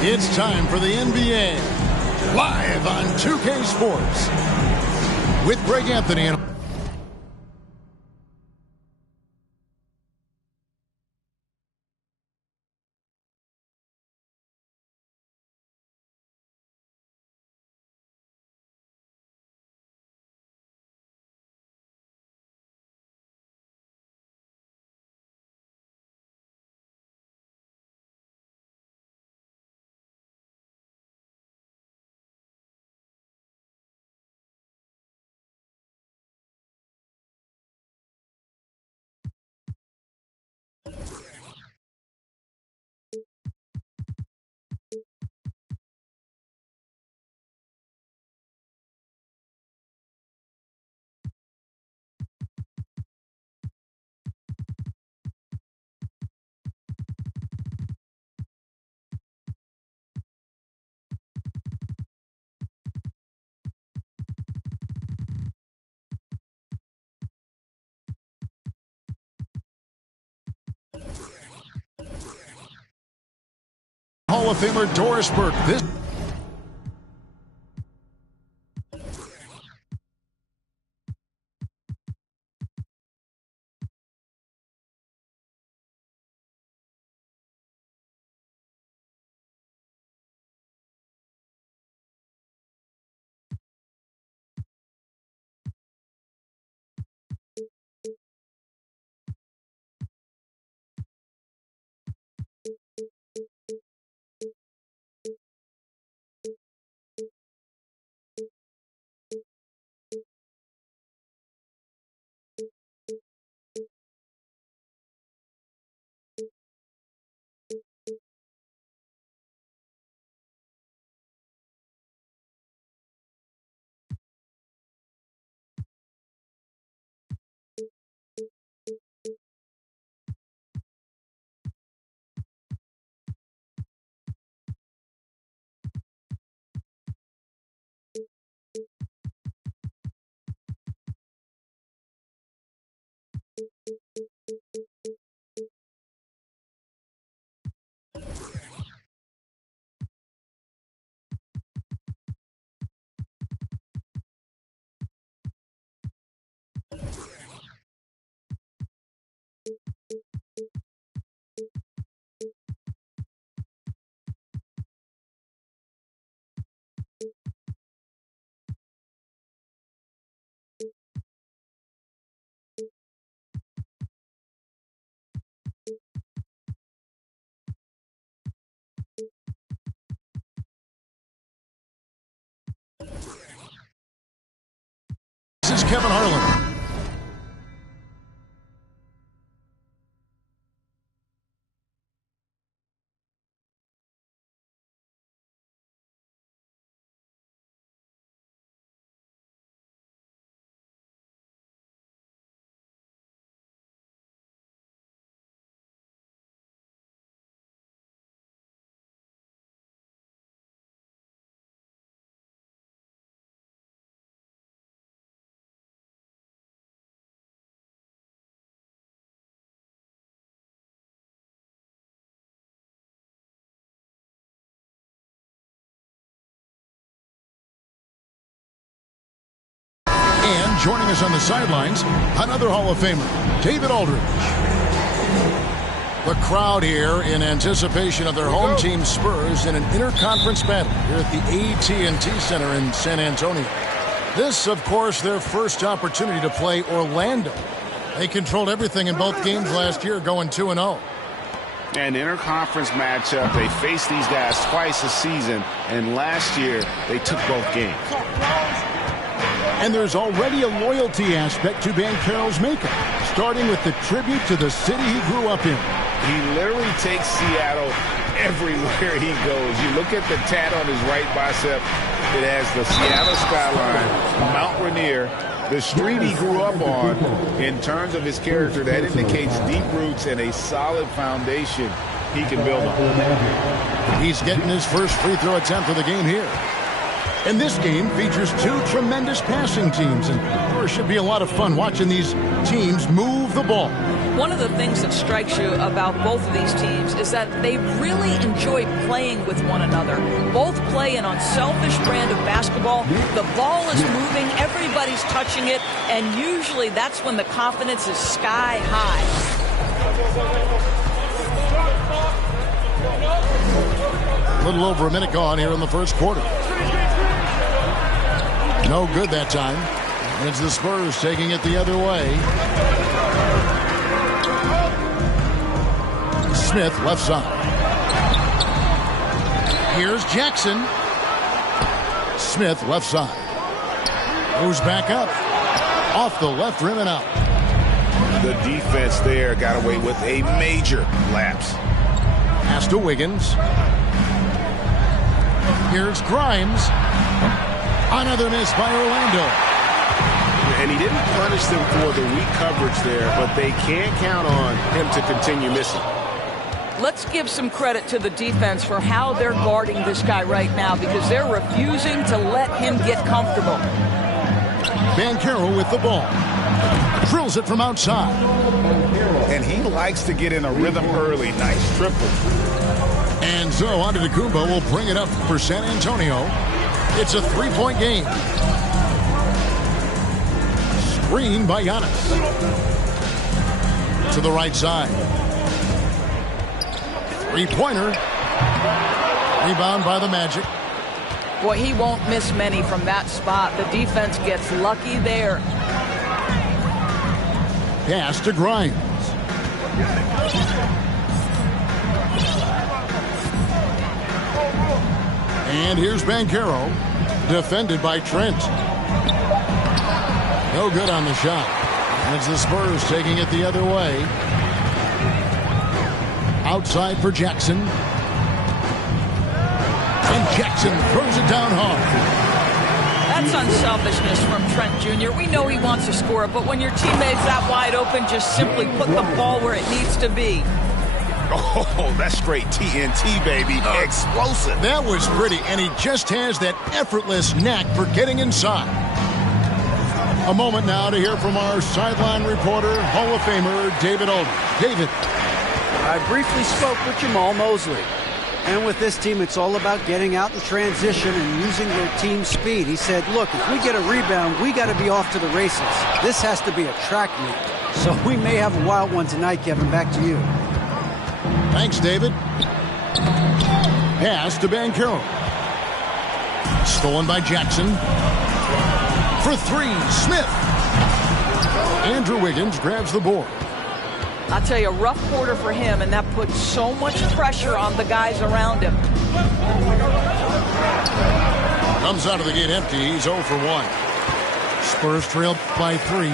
It's time for the NBA, live on 2K Sports, with Greg Anthony and Hall of Famer Doris Burke. This is Kevin Harlan. And joining us on the sidelines, another Hall of Famer, David Aldridge. The crowd here in anticipation of their home team Spurs in an interconference battle here at the AT&T Center in San Antonio. This, of course, their first opportunity to play Orlando. They controlled everything in both games last year, going 2-0. An interconference matchup. They faced these guys twice a season, and last year they took both games. And there's already a loyalty aspect to Banchero's makeup, starting with the tribute to the city he grew up in. He literally takes Seattle everywhere he goes. You look at the tat on his right bicep. It has the Seattle skyline, Mount Rainier, the street he grew up on. In terms of his character, that indicates deep roots and a solid foundation he can build on. He's getting his first free throw attempt of the game here. And this game features two tremendous passing teams, and there should be a lot of fun watching these teams move the ball. One of the things that strikes you about both of these teams is that they really enjoy playing with one another. Both play an unselfish brand of basketball. The ball is moving, everybody's touching it, and usually that's when the confidence is sky high. A little over a minute gone here in the first quarter. No good that time. And it's the Spurs taking it the other way. Smith, left side. Here's Jackson. Smith, left side. Moves back up. Off the left rim and out. The defense there got away with a major lapse. Pass to Wiggins. Here's Grimes. Another miss by Orlando. And he didn't punish them for the weak coverage there, but they can't count on him to continue missing. Let's give some credit to the defense for how they're guarding this guy right now, because they're refusing to let him get comfortable. Banchero with the ball. Drills it from outside. And he likes to get in a rhythm early. Nice triple. And so Antetokounmpo will bring it up for San Antonio. It's a three-point game. Screen by Giannis. To the right side. Three-pointer. Rebound by the Magic. Boy, he won't miss many from that spot. The defense gets lucky there. Pass to Grimes. And here's Banchero. Defended by Trent. No good on the shot. And it's the Spurs taking it the other way. Outside for Jackson. And Jackson throws it down hard. That's unselfishness from Trent Jr. We know he wants to score it, but when your teammate's that wide open, just simply put the ball where it needs to be. Oh, that's straight TNT, baby. Explosive. That was pretty, and he just has that effortless knack for getting inside. A moment now to hear from our sideline reporter, Hall of Famer David Aldridge. David. I briefly spoke with Jamal Mosley. And with this team, it's all about getting out in transition and using their team speed. He said, look, if we get a rebound, we got to be off to the races. This has to be a track meet. So we may have a wild one tonight, Kevin. Back to you. Thanks, David. Pass to Banchero. Stolen by Jackson. For three, Smith. Andrew Wiggins grabs the board. I'll tell you, a rough quarter for him, and that puts so much pressure on the guys around him. Comes out of the gate empty. He's 0 for 1. Spurs trail by 3.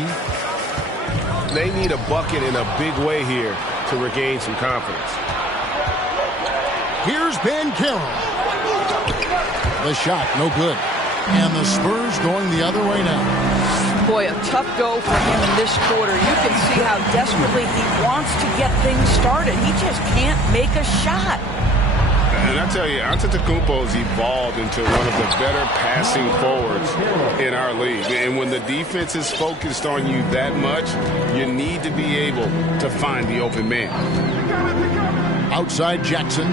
They need a bucket in a big way here to regain some confidence. Here's Banchero. The shot, no good. And the Spurs going the other way now. Boy, a tough go for him in this quarter. You can see how desperately he wants to get things started. He just can't make a shot. And I tell you, Antetokounmpo's evolved into one of the better passing forwards in our league. And when the defense is focused on you that much, you need to be able to find the open man. Outside Jackson.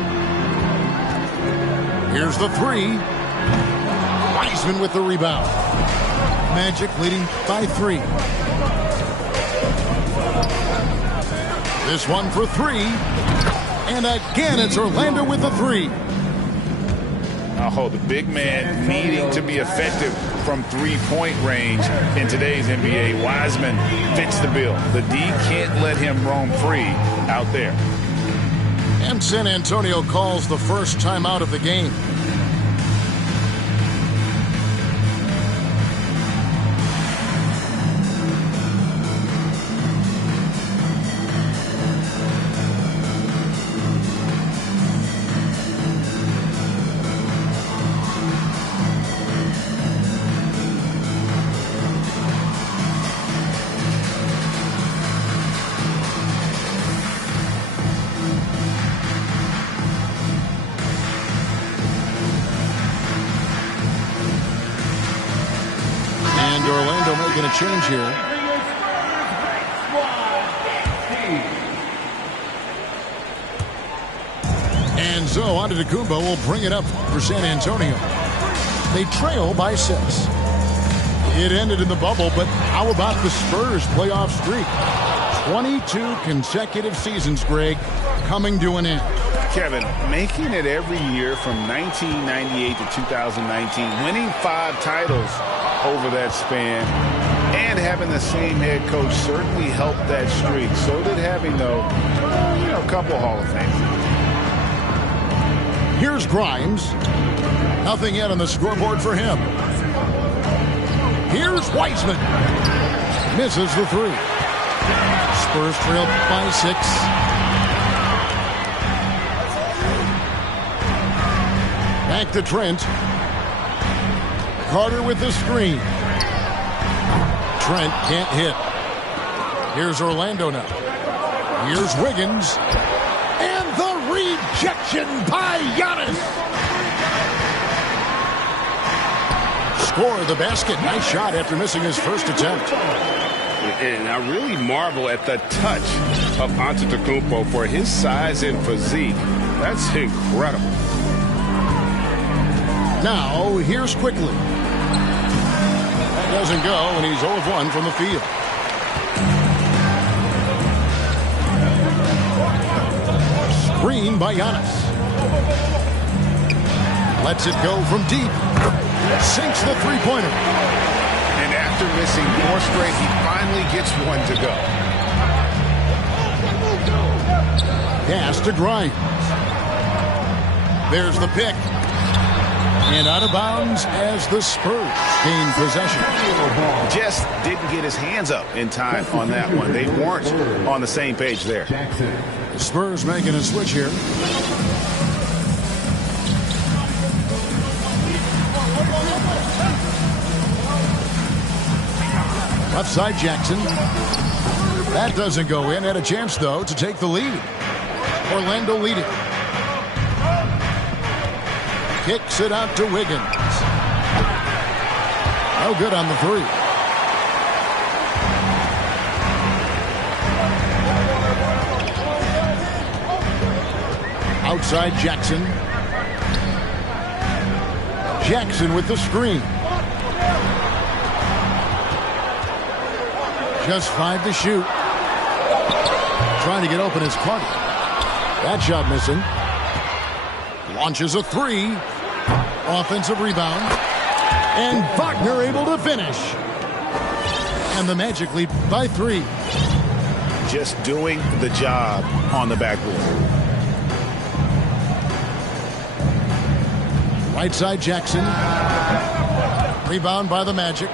Here's the three. Wiseman with the rebound. Magic leading by 3. This one for 3. And again, it's Orlando with the 3. Oh, the big man needing to be effective from three-point range in today's NBA. Wiseman fits the bill. The D can't let him roam free out there. And San Antonio calls the first timeout of the game. Orlando making a change here. And so Antetokounmpo will bring it up for San Antonio. They trail by 6. It ended in the bubble, but how about the Spurs playoff streak? 22 consecutive seasons, Greg, coming to an end. Kevin, making it every year from 1998 to 2019, winning 5 titles over that span, and having the same head coach certainly helped that streak. So did having, though, a couple Hall of Fame. Here's Grimes. Nothing yet on the scoreboard for him. Here's Wiseman. Misses the 3. Spurs trail by 6. Back to Trent. Carter with the screen. Trent can't hit. Here's Orlando now. Here's Wiggins. And the rejection by Giannis. Score the basket. Nice shot after missing his first attempt. And I really marvel at the touch of Antetokounmpo for his size and physique. That's incredible. Now, here's Quickly. That doesn't go, and he's 0 of 1 from the field. Screen by Giannis. Lets it go from deep. Sinks the three-pointer. And after missing 4 straight, he finally gets one to go. Pass to Grimes. There's the pick. And out of bounds as the Spurs gain possession. Just didn't get his hands up in time on that one. They weren't on the same page there. The Spurs making a switch here. Left side Jackson. That doesn't go in. Had a chance, though, to take the lead. Orlando leading. Kicks it out to Wiggins. No good on the 3. Outside Jackson. Jackson with the screen. Just 5 to shoot. Trying to get open is Carter. That shot missing. Launches a 3. Offensive rebound. And Wagner able to finish. And the Magic lead by 3. Just doing the job on the backboard. Right side Jackson. Rebound by the Magic.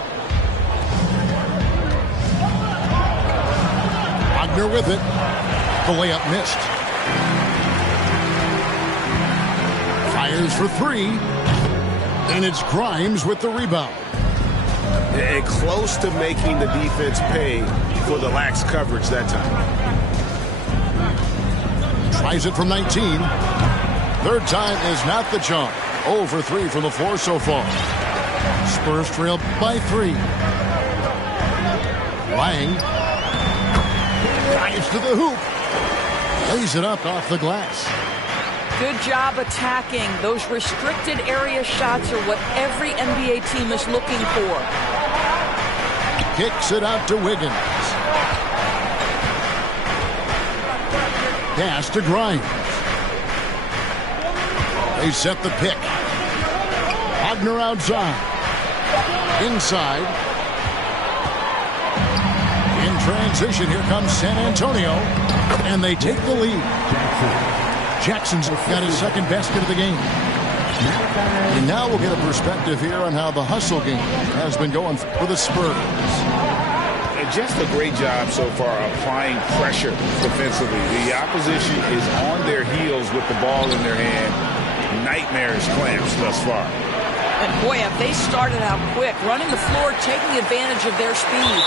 Wagner with it. The layup missed. Fires for 3. And it's Grimes with the rebound. And close to making the defense pay for the lax coverage that time. Tries it from 19. Third time is not the charm. 0 for 3 from the floor so far. Spurs trail by 3. Lang dives to the hoop. Lays it up off the glass. Good job attacking. Those restricted area shots are what every NBA team is looking for. Kicks it out to Wiggins. Pass to Grimes. They set the pick. Wagner outside. Inside. In transition, here comes San Antonio. And they take the lead. Jackson's got his second basket of the game. And now we'll get a perspective here on how the hustle game has been going for the Spurs. Just a great job so far applying pressure defensively. The opposition is on their heels with the ball in their hand. Nightmarish clamps thus far. And boy, have they started out quick, running the floor, taking advantage of their speed.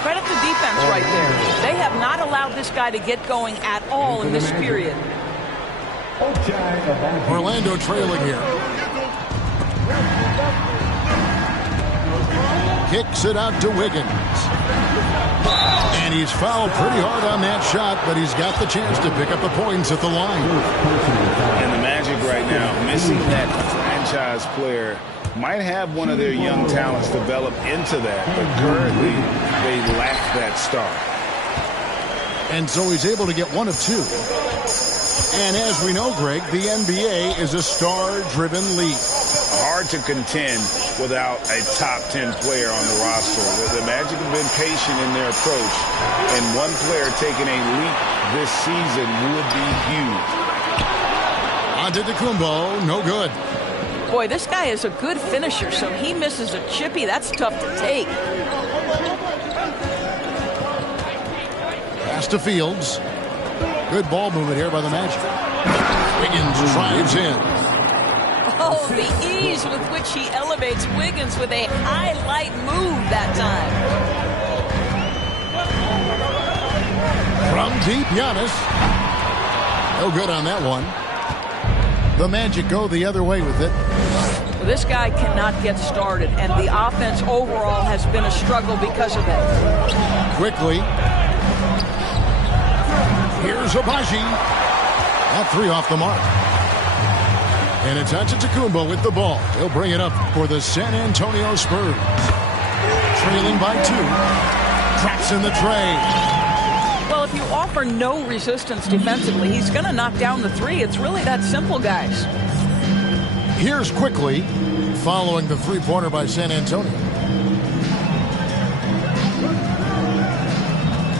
Credit the defense right there. They have not allowed this guy to get going at all in this period. Orlando trailing here. Kicks it out to Wiggins. And he's fouled pretty hard on that shot, but he's got the chance to pick up the points at the line. And the Magic right now, missing that franchise player, might have one of their young talents develop into that, but currently they lack that star. And so he's able to get one of two. And as we know, Greg, the NBA is a star-driven league. Hard to contend without a top 10 player on the roster. The Magic have been patient in their approach, and one player taking a leap this season would be huge. Antetokounmpo, no good. Boy, this guy is a good finisher, so he misses a chippy. That's tough to take. Pass to Fields. Good ball movement here by the Magic. Wiggins drives in. Oh, the ease with which he elevates Wiggins with a highlight move that time. From deep, Giannis. No good on that one. The Magic go the other way with it. Well, this guy cannot get started, and the offense overall has been a struggle because of it. Quickly. Here's Agbaji. That three off the mark. And it's Antetokounmpo with the ball. He'll bring it up for the San Antonio Spurs. Trailing by 2. Drops in the tray. Well, if you offer no resistance defensively, he's going to knock down the three. It's really that simple, guys. Here's Quickly, following the three-pointer by San Antonio.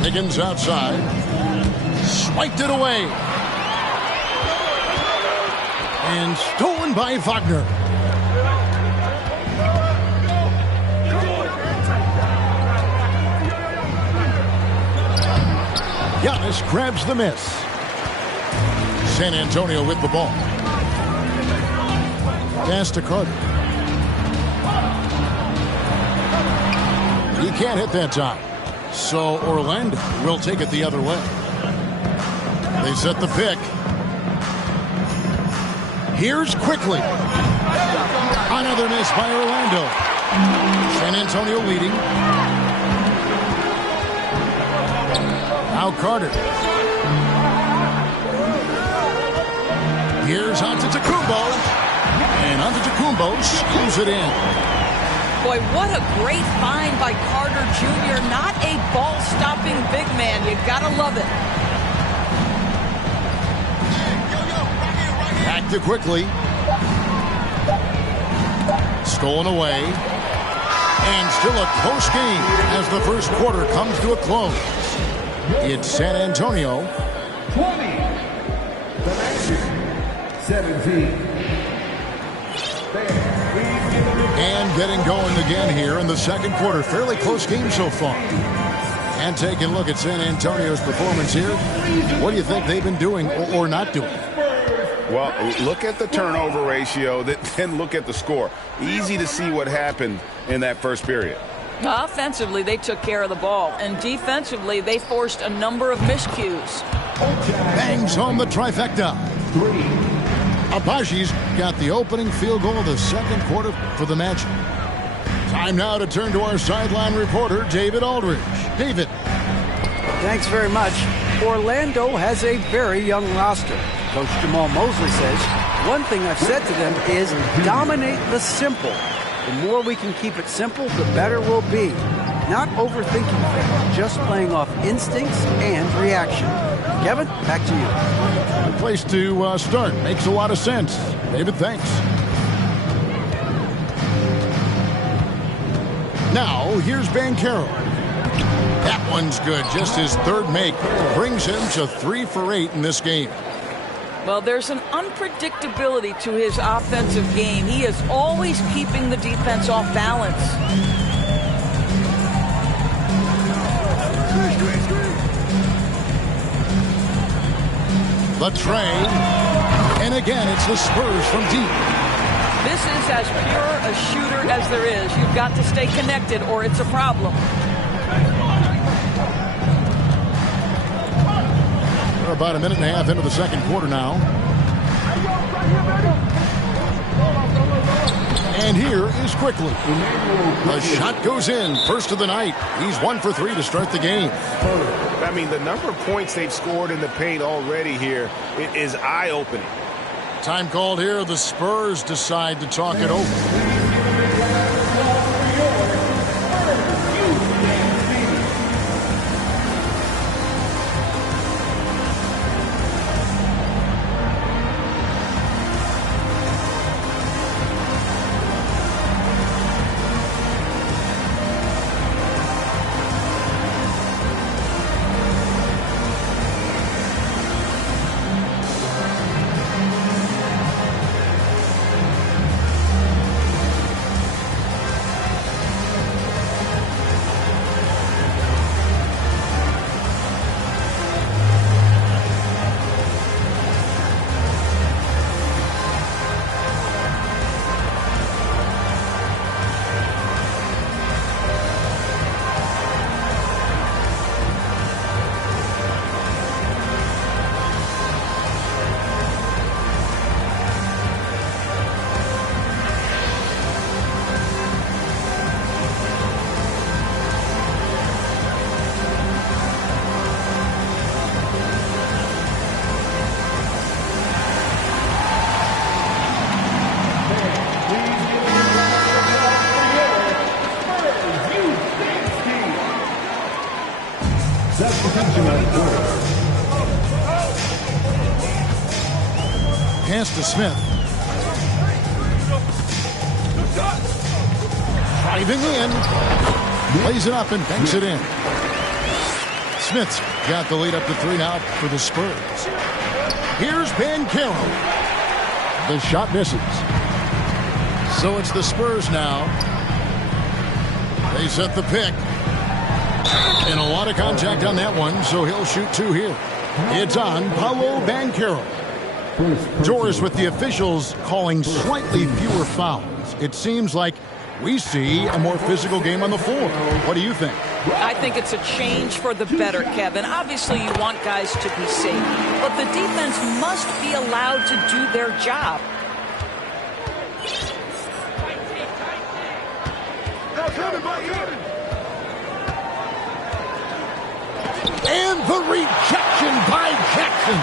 Higgins outside. Swiped it away. And stolen by Wagner. Giannis grabs the miss. San Antonio with the ball. Pass to Carter. He can't hit that time. So Orlando will take it the other way. They set the pick. Here's Quickly. Another miss by Orlando. San Antonio leading. Now Carter. Here's Antetokounmpo. And Antetokounmpo screws it in. Boy, what a great find by Carter Jr. Not a ball-stopping big man. You gotta love it. Back to Quickly. Stolen away. And still a close game as the first quarter comes to a close. It's San Antonio. 20. The Magic. 17. And getting going again here in the second quarter. Fairly close game so far. And taking a look at San Antonio's performance here. What do you think they've been doing or not doing? Well, look at the turnover ratio, then look at the score. Easy to see what happened in that first period. Offensively, they took care of the ball. And defensively, they forced a number of miscues. Bangs home the trifecta. Agbaji's got the opening field goal of the second quarter for the Magic. Time now to turn to our sideline reporter, David Aldridge. David. Thanks very much. Orlando has a very young roster. Coach Jamal Mosley says, one thing I've said to them is dominate the simple. The more we can keep it simple, the better we'll be. Not overthinking things, just playing off instincts and reaction. Kevin, back to you. Good place to start. Makes a lot of sense. David, thanks. Now, here's Banchero. That one's good. Just his third make. Brings him to 3 for 8 in this game. Well, there's an unpredictability to his offensive game. He is always keeping the defense off balance. The tray. And again, it's the Spurs from deep. This is as pure a shooter as there is. You've got to stay connected or it's a problem. We're about a minute and a half into the second quarter now. And here is Quickly. The shot goes in. First of the night. He's 1 for 3 to start the game. I mean, the number of points they've scored in the paint already here is eye-opening. Time called here. The Spurs decide to talk it over. Pass to Smith. Driving in. Lays it up and banks it in. Smith's got the lead up to 3 now for the Spurs. Here's Banchero. The shot misses. So it's the Spurs now. They set the pick. And a lot of contact on that one, so he'll shoot 2 here. It's on Paolo Banchero. George, with the officials calling slightly fewer fouls, it seems like we see a more physical game on the floor. What do you think? I think it's a change for the better, Kevin. Obviously, you want guys to be safe, but the defense must be allowed to do their job. And the rejection by Jackson.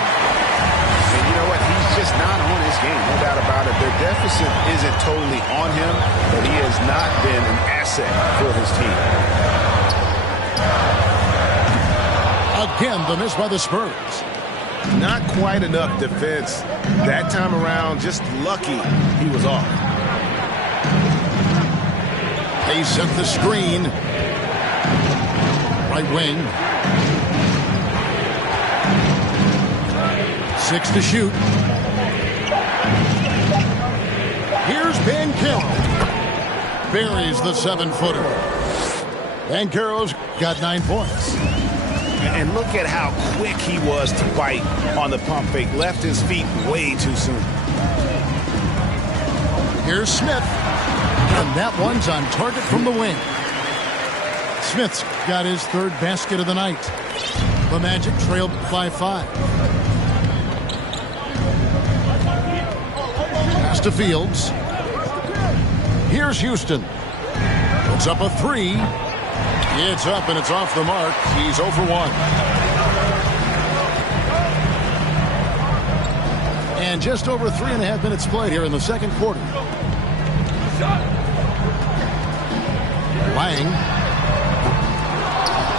And you know what? He's just not on his game, no doubt about it. Their deficit isn't totally on him, but he has not been an asset for his team. Again, the miss by the Spurs. Not quite enough defense. That time around, just lucky he was off. They set the screen. Right wing. 6 to shoot. Here's Banchero. Buries the 7-footer. Banchero's got 9 points. And look at how quick he was to bite on the pump fake. Left his feet way too soon. Here's Smith. And that one's on target from the wing. Smith's got his 3rd basket of the night. The Magic trailed by 5. Pass to Fields. Here's Houston. Puts up a 3. It's up and it's off the mark. He's 0 for 1. And just over 3.5 minutes played here in the second quarter. Lang.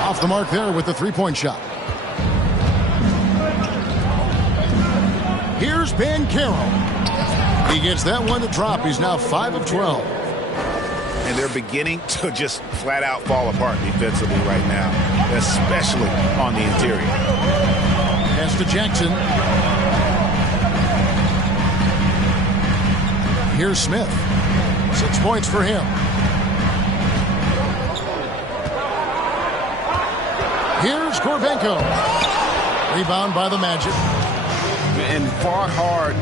Off the mark there with the 3-point shot. Here's Banchero. He gets that one to drop. He's now 5 of 12. And they're beginning to just flat out fall apart defensively right now, especially on the interior. Pass to Jackson. Here's Smith. 6 points for him. Here's Korvenko. Rebound by the Magic. And fought hard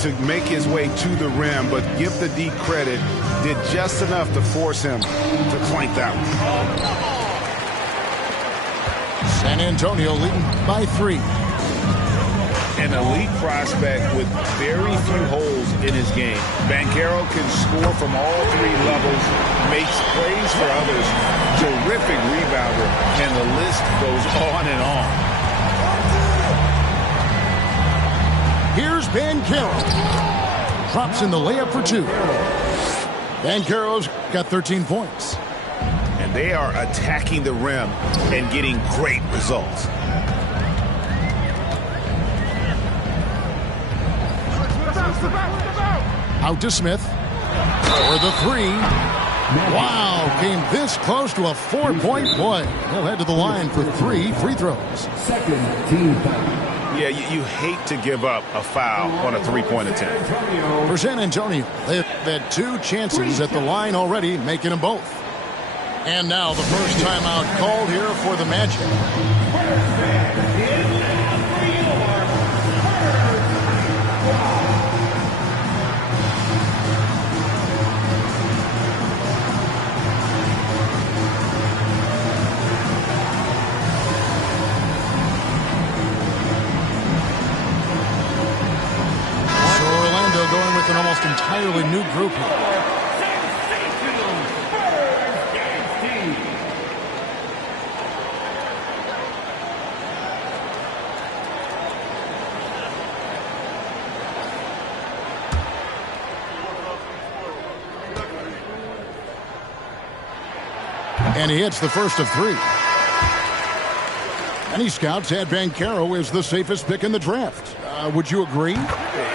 to make his way to the rim, but give the D credit, did just enough to force him to clank that one. San Antonio leading by 3. an elite prospect with very few holes in his game. Banchero can score from all three levels, makes plays for others, terrific rebounder, and the list goes on and on. Here's Banchero. Drops in the layup for 2. Banchero's got 13 points. And they are attacking the rim and getting great results. Out to Smith for the 3. Wow, came this close to a 4-point play. He'll head to the line for 3 free throws. Second team foul. Yeah, you hate to give up a foul on a three-point attempt. For San Antonio, they've had 2 chances at the line already, making them both. And now the first timeout called here for the Magic. Going with an almost entirely new group here. And he hits the first of 3. Many scouts had Banchero as the safest pick in the draft. Would you agree?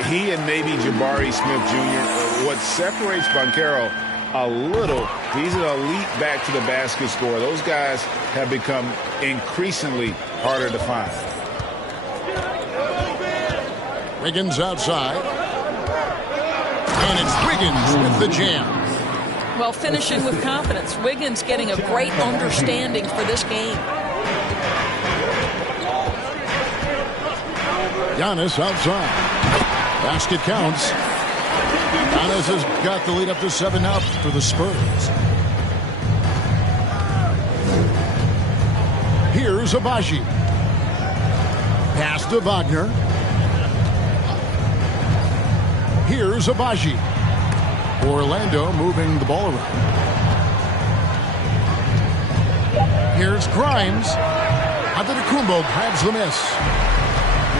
He and maybe Jabari Smith Jr. What separates Banchero a little, he's an elite back to the basket scorer. Those guys have become increasingly harder to find. Wiggins outside. And it's Wiggins with the jam. Well, finishing with confidence. Wiggins getting a great understanding for this game. Giannis outside. Basket counts. Giannis has got the lead up to 7 now for the Spurs. Here's Abaji. Pass to Wagner. Here's Abaji. Orlando moving the ball around. Here's Grimes. Antetokounmpo grabs the miss.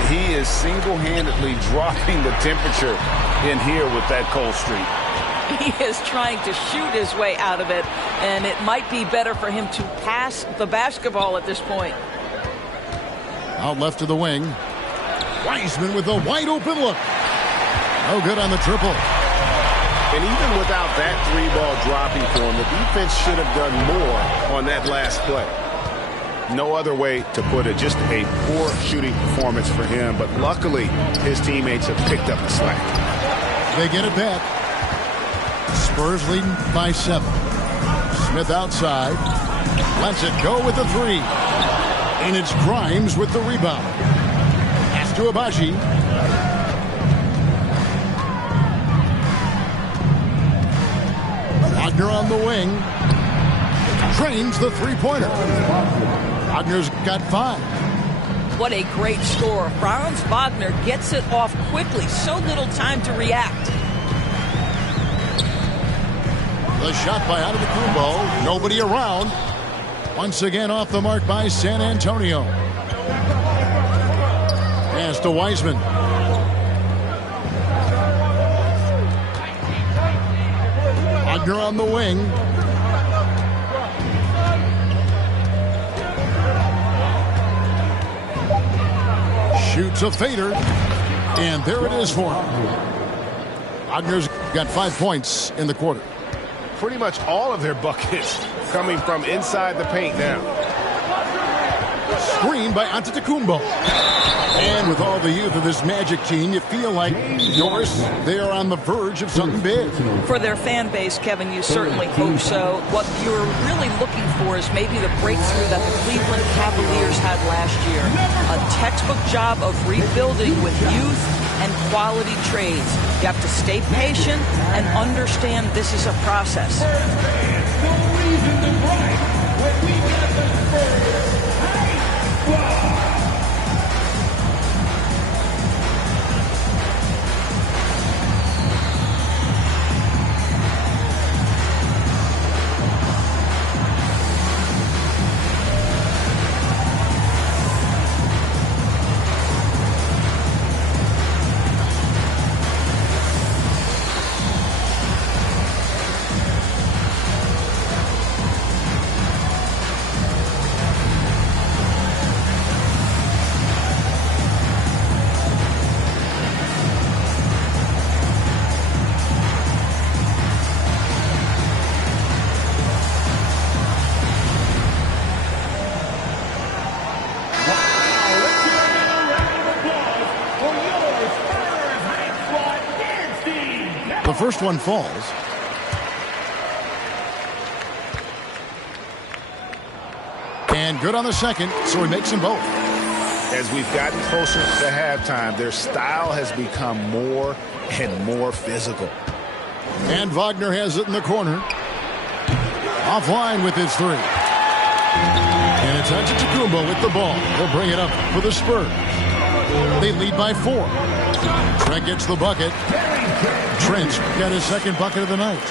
He is single-handedly dropping the temperature in here with that cold streak. He is trying to shoot his way out of it, and it might be better for him to pass the basketball at this point. Out left to the wing. Wiseman with a wide-open look. No good on the triple. And even without that 3-ball dropping for him, the defense should have done more on that last play. No other way to put it. Just a poor shooting performance for him. But luckily, his teammates have picked up the slack. They get it back. Spurs leading by 7. Smith outside. Lets it go with the 3. And it's Grimes with the rebound. Pass to Abaji. Wagner on the wing. Drains the 3-pointer. Wagner's got 5. What a great score. Franz Wagner gets it off quickly. So little time to react. The shot by Antetokounmpo. Nobody around. Once again off the mark by San Antonio. Pass to Wiseman. Wagner on the wing. Shoots a fader. And there it is for him. Wagner's got 5 points in the quarter. Pretty much all of their buckets coming from inside the paint now. Screen by Antetokounmpo. And with all the youth of this Magic team, you feel like, Doris, they are on the verge of something big. For their fan base, Kevin, you certainly hope so. What you're really looking for is maybe the breakthrough that the Cleveland Cavaliers had last year. A textbook job of rebuilding with youth and quality trades. You have to stay patient and understand this is a process. No reason to gripe when we got the Spurs. The first one falls. And good on the second, so he makes them both. As we've gotten closer to halftime, their style has become more and more physical. And Wagner has it in the corner. Offline with his three. And it's Antetokounmpo with the ball. He'll bring it up for the Spurs. They lead by 4. Trent gets the bucket. Trent's got his second bucket of the night.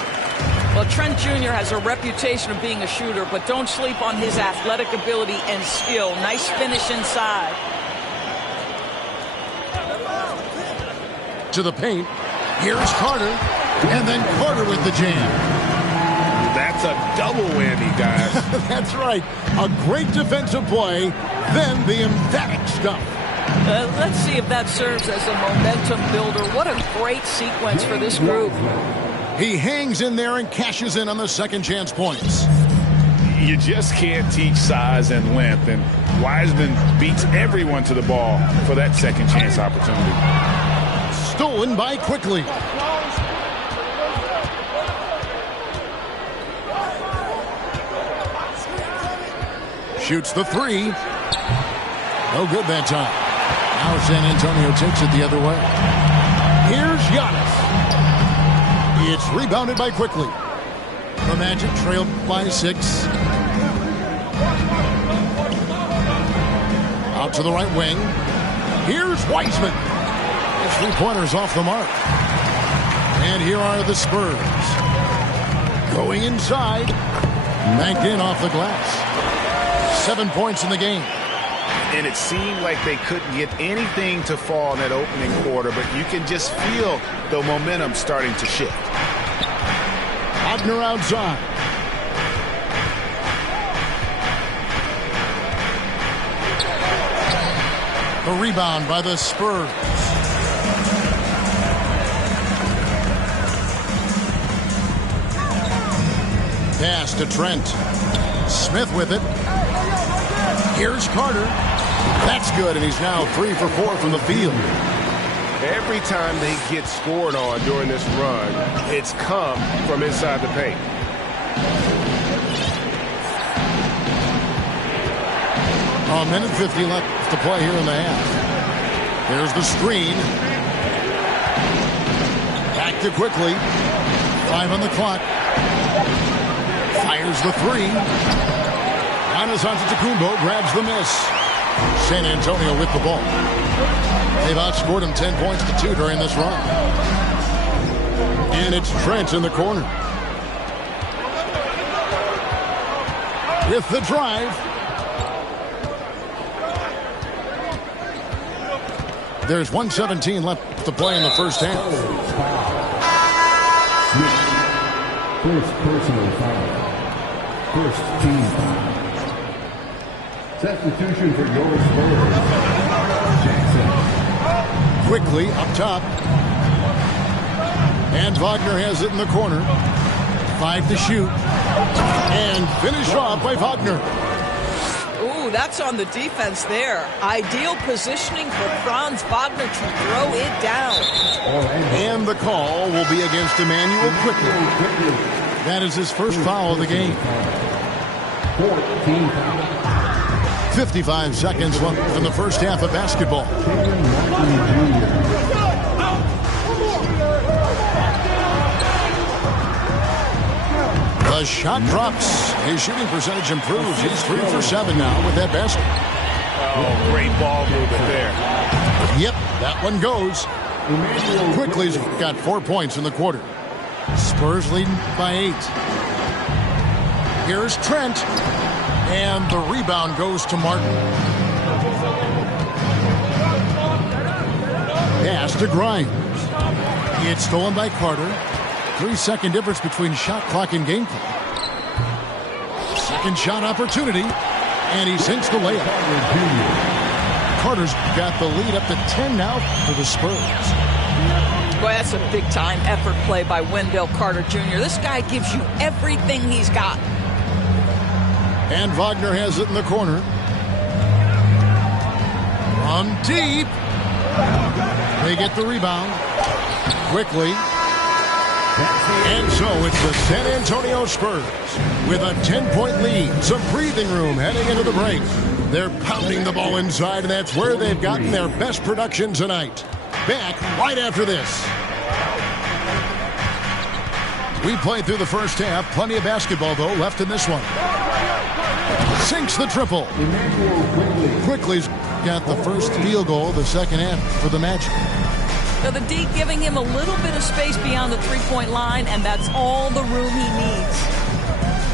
Well, Trent Jr. has a reputation of being a shooter, but don't sleep on his athletic ability and skill. Nice finish inside. To the paint. Here's Carter. And then Carter with the jam. That's a double whammy, guys. That's right. A great defensive play, then the emphatic stuff. Let's see if that serves as a momentum builder. What a great sequence for this group. He hangs in there and cashes in on the second chance points. You just can't teach size and length, and Wiseman beats everyone to the ball for that second chance opportunity. Stolen by Quickly. Shoots the three. No good that time. Now San Antonio takes it the other way. Here's Giannis. It's rebounded by Quickly. The Magic trailed by 6. Out to the right wing. Here's Wiseman. His three-pointers off the mark. And here are the Spurs. Going inside. Banked in off the glass. 7 points in the game. And it seemed like they couldn't get anything to fall in that opening quarter, but you can just feel the momentum starting to shift. Wagner outside. The rebound by the Spurs. Pass to Trent. Smith with it. Here's Carter. That's good, and he's now 3 for 4 from the field. Every time they get scored on during this run, it's come from inside the paint. A minute 50 left to play here in the half. There's the screen. Back to Quickly. 5 on the clock. Fires the three. Giannis Antetokounmpo grabs the miss. San Antonio with the ball. They've outscored him 10 points to 2 during this run. And it's Trent in the corner. With the drive. There's 1:17 left to play in the first half. First personal foul. First team foul. Substitution for your Spurs. Jackson. Quickly up top. And Wagner has it in the corner. 5 to shoot. And finished off by Wagner. Ooh, that's on the defense there. Ideal positioning for Franz Wagner to throw it down. And the call will be against Emmanuel Quickly. That is his first foul of the game. 55 seconds left in the first half of basketball. The shot drops. His shooting percentage improves. He's 3 for 7 now with that basket. Oh, great ball movement there. Yep, that one goes. Quickly's got 4 points in the quarter. Spurs leading by 8. Here's Trent. And the rebound goes to Martin. Pass to Grimes. It's stolen by Carter. 3-second difference between shot clock and game clock. Second shot opportunity. And he sinks the layup. Carter's got the lead up to 10 now for the Spurs. Boy, that's a big-time effort play by Wendell Carter Jr. This guy gives you everything he's got. And Wagner has it in the corner. From deep. They get the rebound. Quickly. And so it's the San Antonio Spurs with a 10-point lead. Some breathing room heading into the break. They're pounding the ball inside, and that's where they've gotten their best production tonight. Back right after this. We played through the first half. Plenty of basketball, though, left in this one. Sinks the triple. Quickly's got the first field goal of the second half for the Magic. So the D giving him a little bit of space beyond the three-point line, and that's all the room he needs.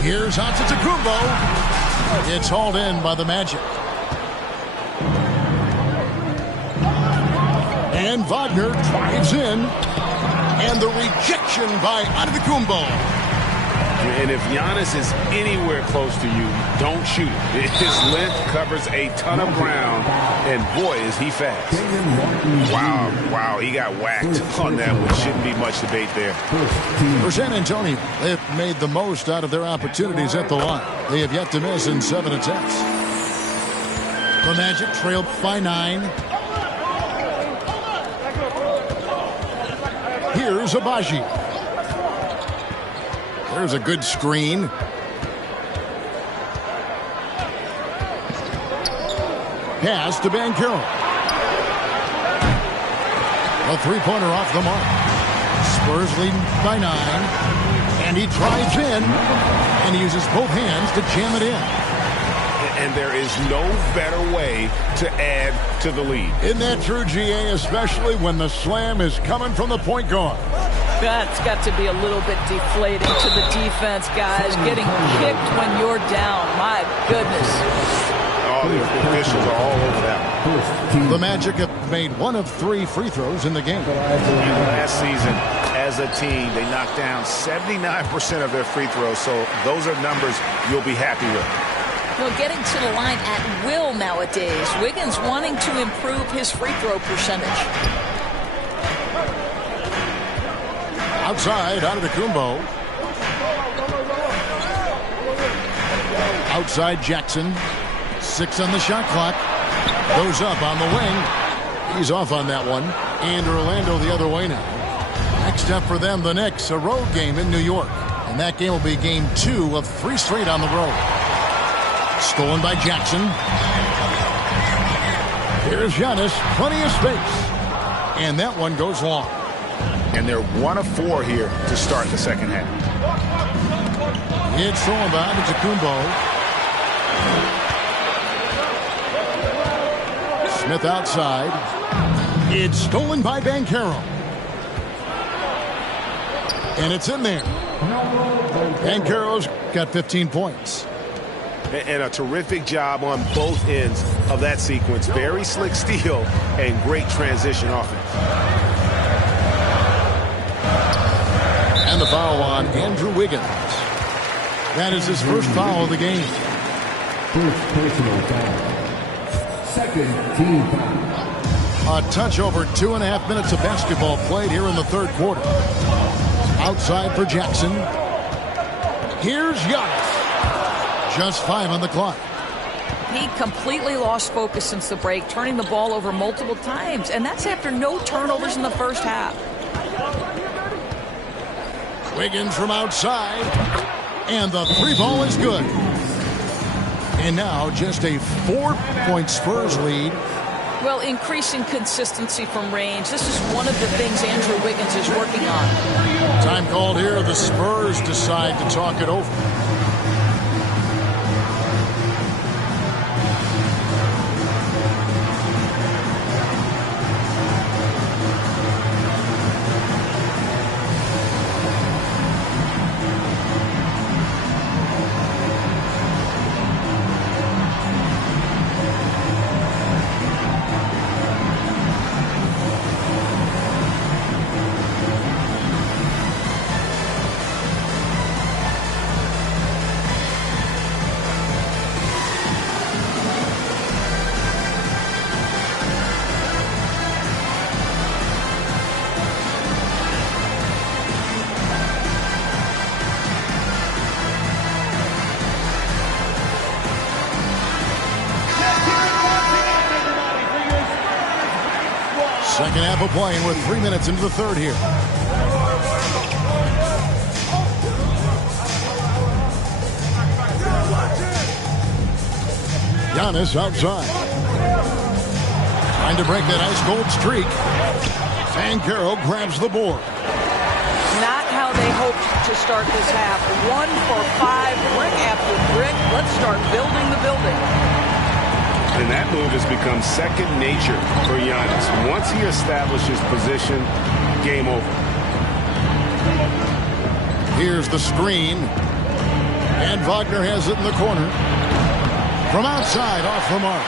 Here's Antetokounmpo. It's hauled in by the Magic. And Wagner drives in. And the rejection by Antetokounmpo. And if Giannis is anywhere close to you, don't shoot it. His length covers a ton of ground, and boy, is he fast. Wow, he got whacked on that one. Shouldn't be much debate there. For San Antonio, they've made the most out of their opportunities at the line. They have yet to miss in 7 attempts. The Magic trailed by 9. Here's Abaji. There's a good screen. Pass to Banchero. A three-pointer off the mark. Spurs leading by 9. And he drives in. And he uses both hands to jam it in. And there is no better way to add to the lead. Isn't that true, GA, especially when the slam is coming from the point guard? That's got to be a little bit deflating to the defense, guys. Getting kicked when you're down. My goodness. Oh, the officials are all over that. The Magic have made 1 of 3 free throws in the game. And last season, as a team, they knocked down 79% of their free throws. So those are numbers you'll be happy with. You know, getting to the line at will nowadays. Wiggins wanting to improve his free throw percentage. Outside, Antetokounmpo. Outside, Jackson. 6 on the shot clock. Goes up on the wing. He's off on that one. And Orlando the other way now. Next up for them, the Knicks, a road game in New York. And that game will be game 2 of 3 straight on the road. Stolen by Jackson. Here's Giannis. Plenty of space. And that one goes long. And they're 1 of 4 here to start the second half. It's stolen by Antetokounmpo. Smith outside. It's stolen by Banchero. And it's in there. Banchero's got 15 points. And a terrific job on both ends of that sequence. Very slick steal and great transition offense. And the foul on Andrew Wiggins. That is his first foul of the game. First personal foul. Second team foul. A touch over 2.5 minutes of basketball played here in the third quarter. Outside for Jackson. Here's Giannis. Just 5 on the clock. He completely lost focus since the break, turning the ball over multiple times. And that's after no turnovers in the first half. Wiggins from outside. And the 3 ball is good. And now just a 4-point Spurs lead. Well, increasing consistency from range. This is one of the things Andrew Wiggins is working on. Time called here. The Spurs decide to talk it over. Second half of playing with 3 minutes into the third here. Giannis outside. Trying to break that ice-cold streak. Banchero grabs the board. Not how they hoped to start this half. 1 for 5, brick after brick. Let's start building the building. And that move has become second nature for Giannis. Once he establishes position, game over. Here's the screen. And Wagner has it in the corner. From outside, off the mark.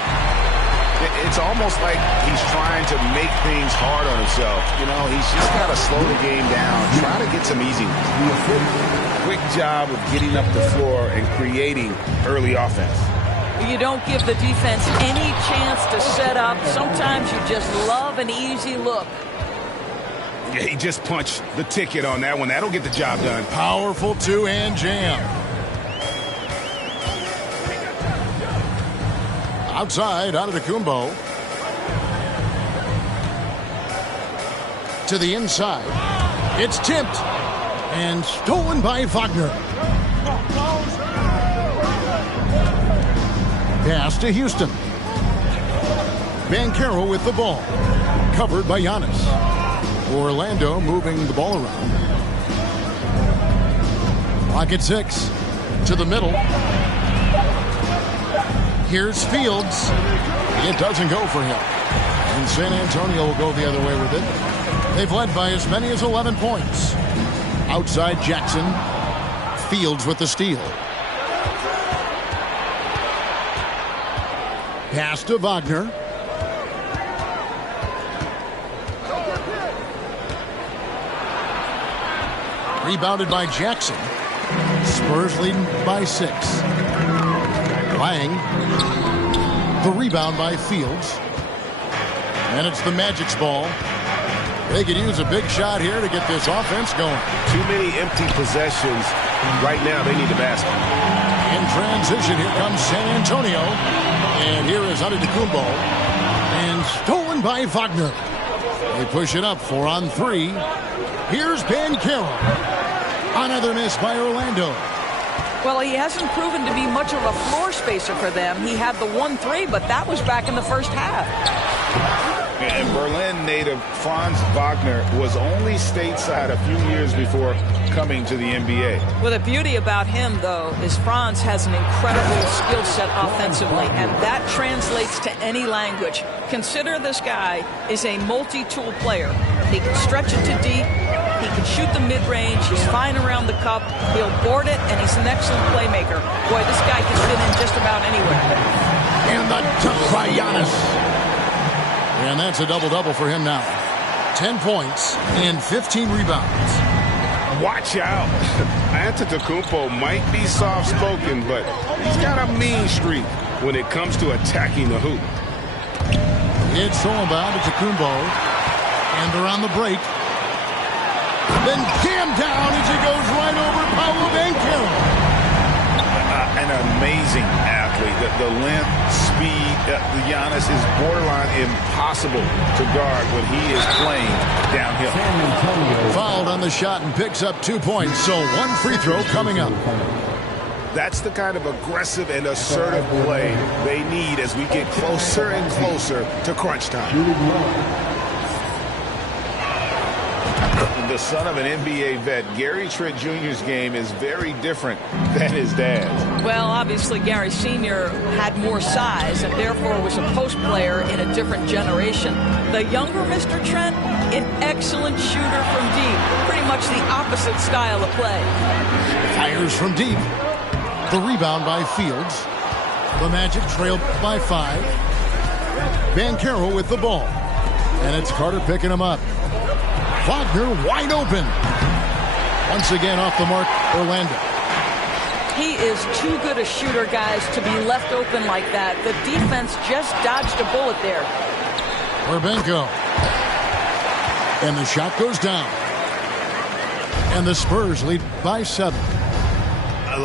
It's almost like he's trying to make things hard on himself. You know, he's just got to slow the game down, try to get some easy ones. Quick job of getting up the floor and creating early offense. You don't give the defense any chance to set up. Sometimes you just love an easy look. Yeah, he just punched the ticket on that one. That'll get the job done. Powerful two-hand jam. Outside, Antetokounmpo. To the inside. It's tipped. And stolen by Wagner. Pass to Houston. Banchero with the ball. Covered by Giannis. Orlando moving the ball around. Clock at 6. To the middle. Here's Fields. It doesn't go for him. And San Antonio will go the other way with it. They've led by as many as 11 points. Outside Jackson. Fields with the steal. Pass to Wagner. Rebounded by Jackson. Spurs leading by 6. Lang. The rebound by Fields. And it's the Magic's ball. They could use a big shot here to get this offense going. Too many empty possessions. Right now, they need a basket. In transition, here comes San Antonio. And here is Antetokounmpo. And stolen by Wagner. They push it up 4 on 3. Here's Banchero. Another miss by Orlando. Well, he hasn't proven to be much of a floor spacer for them. He had the 1-3, but that was back in the first half. And Berlin native Franz Wagner was only stateside a few years before coming to the NBA. Well, the beauty about him, though, is Franz has an incredible skill set offensively, and that translates to any language. Consider this guy is a multi-tool player. He can stretch it to deep. He can shoot the mid-range. He's fine around the cup. He'll board it, and he's an excellent playmaker. Boy, this guy can fit in just about anywhere. And the dunk by Giannis. And that's a double-double for him now. 10 points and 15 rebounds. Watch out. Antetokounmpo might be soft-spoken, but he's got a mean streak when it comes to attacking the hoop. It's all about Antetokounmpo. And they're on the break. Then jammed down as he goes right over Paolo Banchero. An amazing athlete. The length, speed, Giannis is borderline impossible to guard when he is playing downhill. Fouled on the shot and picks up 2 points, so 1 free throw coming up. That's the kind of aggressive and assertive play they need as we get closer and closer to crunch time. The son of an NBA vet, Gary Trent Jr.'s game is very different than his dad's. Well, obviously, Gary Sr. had more size and therefore was a post player in a different generation. The younger Mr. Trent, an excellent shooter from deep. Pretty much the opposite style of play. Fires from deep. The rebound by Fields. The Magic trailed by 5. Banchero with the ball. And it's Carter picking him up. Wagner wide open. Once again off the mark, Orlando. He is too good a shooter, guys, to be left open like that. The defense just dodged a bullet there. Urbanko. And the shot goes down. And the Spurs lead by 7.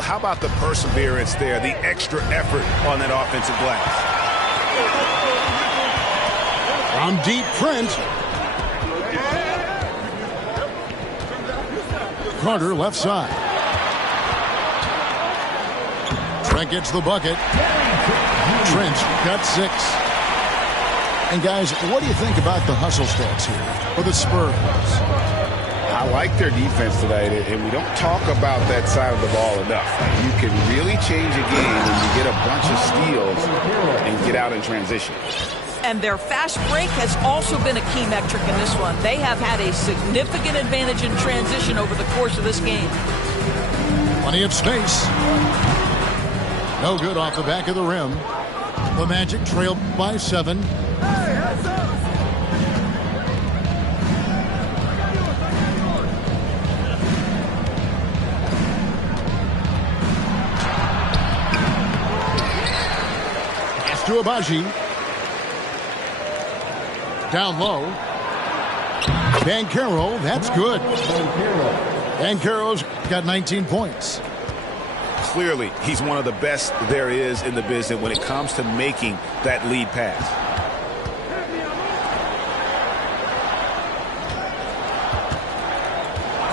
How about the perseverance there, the extra effort on that offensive glass? From deep, Trent. Carter left side. That gets the bucket. Trent got 6. And guys, what do you think about the hustle stats here for the Spurs? I like their defense tonight, and we don't talk about that side of the ball enough. You can really change a game when you get a bunch of steals and get out in transition. And their fast break has also been a key metric in this one. They have had a significant advantage in transition over the course of this game. Plenty of space. No good off the back of the rim. The Magic trail by 7. Pass to Abaji. Down low. Banchero, that's good. Banchero's got 19 points. Clearly, he's one of the best there is in the business when it comes to making that lead pass.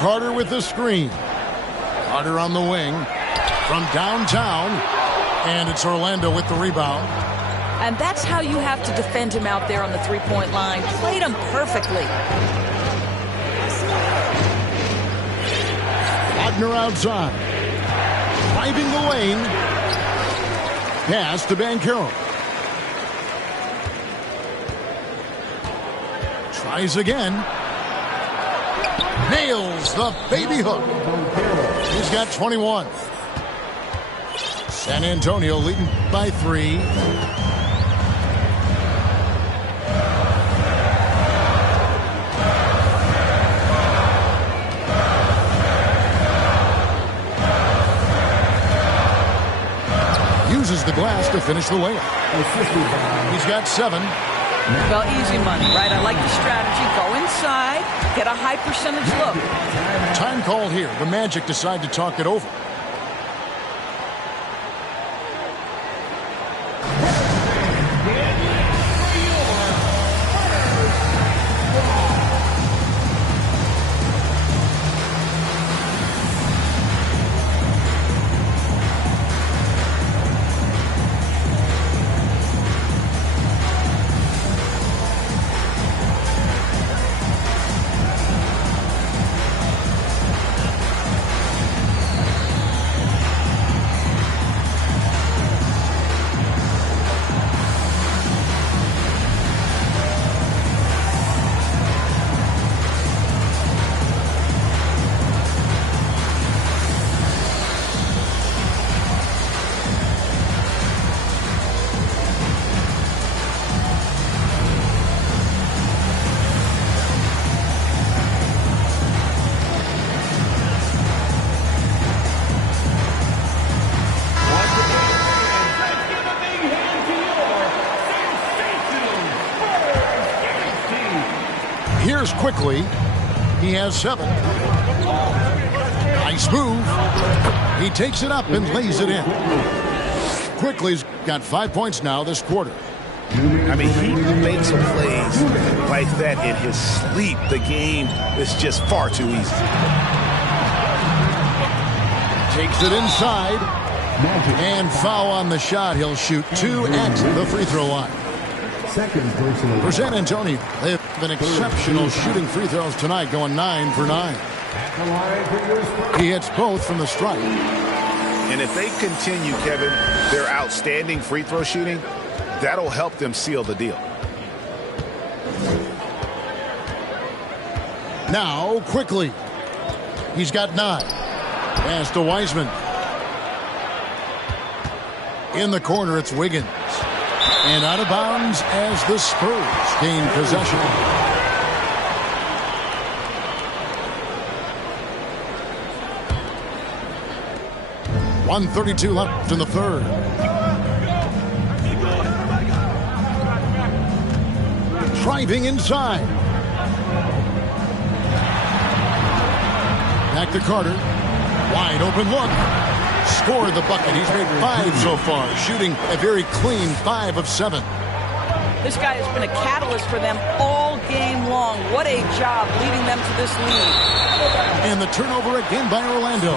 Carter with the screen. Carter on the wing from downtown. And it's Orlando with the rebound. And that's how you have to defend him out there on the three-point line. Played him perfectly. Wagner outside. Driving the lane. Pass to Banchero. Tries again. Nails the baby hook. He's got 21. San Antonio leading by 3. Uses the glass to finish the layup. He's got 7. Well, easy money, right? I like the strategy. Go inside, get a high percentage look. Time call here. The Magic decide to talk it over. Here's Quickly. He has 7. Nice move. He takes it up and lays it in. Quickly's got 5 points now this quarter. I mean, he makes plays like that in his sleep. The game is just far too easy. Takes it inside. And foul on the shot. He'll shoot 2 at the free throw line. For San Antonio, they have been exceptional shooting free throws tonight, going 9 for 9. He hits both from the stripe. And if they continue, Kevin, their outstanding free throw shooting, that'll help them seal the deal. Now, Quickly. He's got 9. Pass to Wiseman. In the corner, it's Wiggins. And out of bounds as the Spurs gain possession. .132 left in the third. Driving inside. Back to Carter. Wide open look. Scored the bucket. He's made 5 so far, shooting a very clean 5 of 7. This guy has been a catalyst for them all game long. What a job leading them to this lead. And the turnover again by Orlando.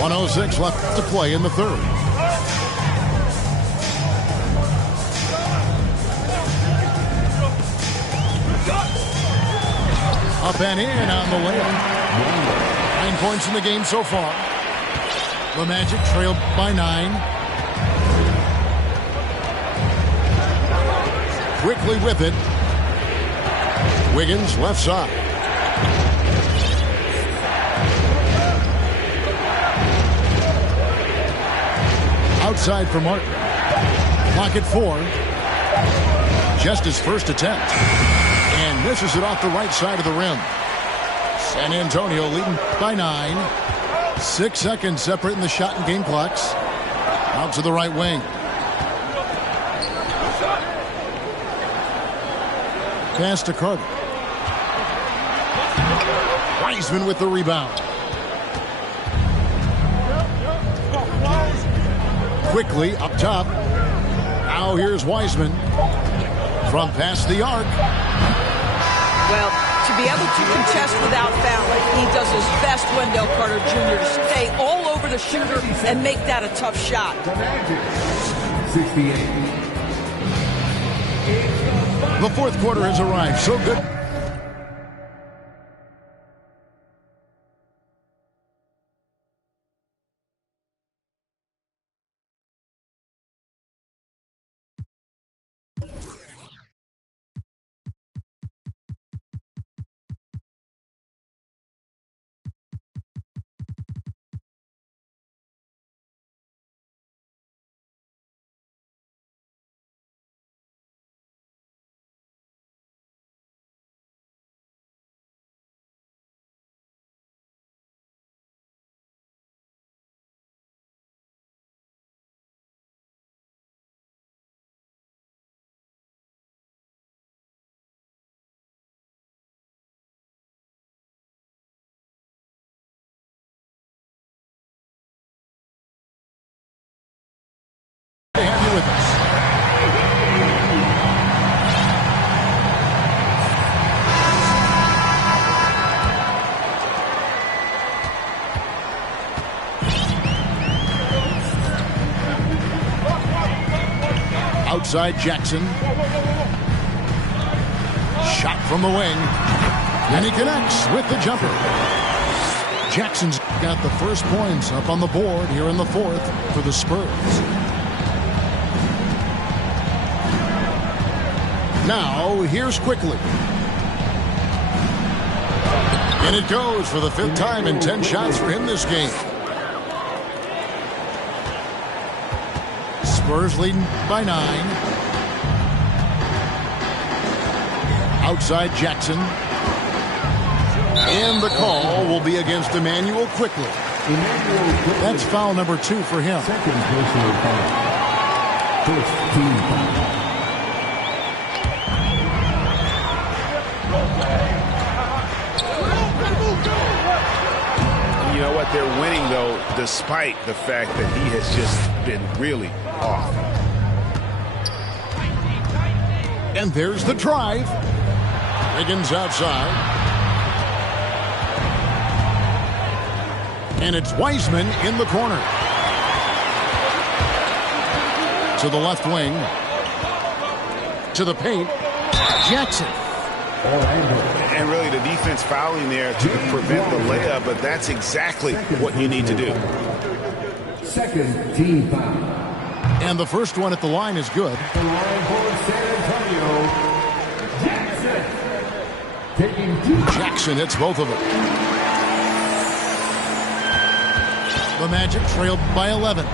1:06 left to play in the third. Up and in on the layup. 9 points in the game so far. The Magic trailed by 9. Quickly with it. Wiggins left side. Outside for Martin. Clock at 4. Just his first attempt. And misses it off the right side of the rim. San Antonio leading by 9. 6 seconds separating the shot and game clocks. Out to the right wing. Pass to Carter. Wiseman with the rebound. Quickly up top. Now here's Wiseman. From past the arc. Well, to be able to contest without fouling, he does his best, Wendell Carter Jr., to stay all over the shooter and make that a tough shot. 68. The fourth quarter has arrived. So good. With us. Outside Jackson. Shot from the wing. And he connects with the jumper. Jackson's got the first points up on the board here in the fourth for the Spurs. Now, here's Quickly. And it goes for the fifth time in 10 shots for him this game. Spurs leading by 9. Outside Jackson. And the call will be against Immanuel Quickly. That's foul number 2 for him. Second personal foul. First team foul. You know what? They're winning, though, despite the fact that he has just been really off. And there's the drive. Wiggins outside. And it's Wiseman in the corner. To the left wing. To the paint. Jackson. And really the defense fouling there to prevent the layup, but that's exactly what you need to do. Second team foul. And the first one at the line is good. The line for San Antonio. Jackson. Taking 2. Jackson hits both of them. The Magic trailed by 11.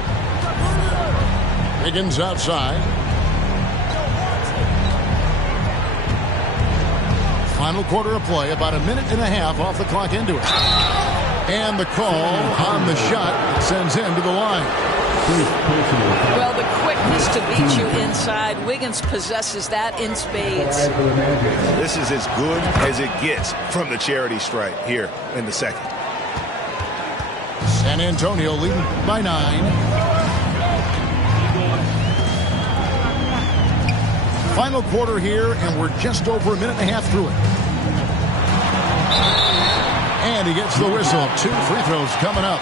Wiggins outside. Final quarter of play, about a minute and a half off the clock into it. And the call on the shot that sends him to the line. Well, the quickness to beat you inside. Wiggins possesses that in spades. This is as good as it gets from the charity stripe here in the second. San Antonio leading by 9. Final quarter here, and we're just over a minute and a half through it. And he gets the whistle. 2 free throws coming up.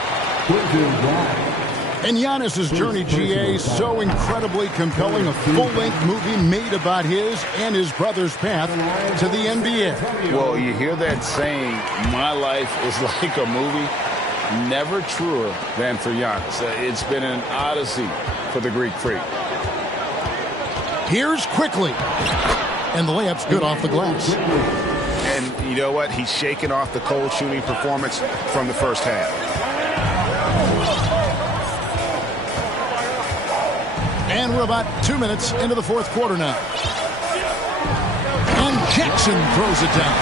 And Giannis's journey, GA, so incredibly compelling. A full-length movie made about his and his brother's path to the NBA. Well, you hear that saying, my life is like a movie. Never truer than for Giannis. It's been an odyssey for the Greek Freak. Here's quickly. And the layup's good off the glass. And you know what? He's shaking off the cold shooting performance from the first half. And we're about 2 minutes into the fourth quarter now. And Jackson throws it down.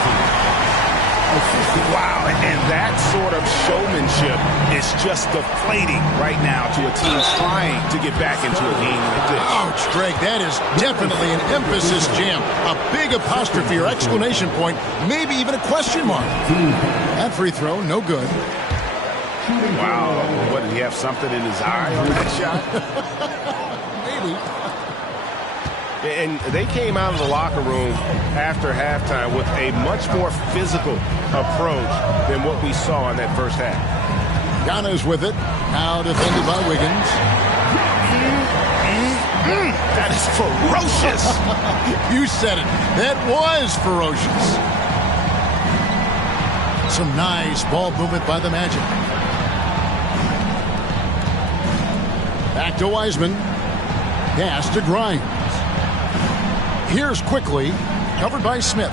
Wow, and that sort of showmanship is just deflating right now to a team trying to get back into a game like this. Ouch, Greg, that is definitely an emphasis jam. A big apostrophe or exclamation point, maybe even a question mark. That free throw, no good. Wow, what, did he have something in his eye on that shot? Maybe. And they came out of the locker room after halftime with a much more physical approach than what we saw in that first half. Giannis with it. Now defended by Wiggins. That is ferocious. You said it. That was ferocious. Some nice ball movement by the Magic. Back to Wiseman. Pass to Grimes. Here's quickly, covered by Smith.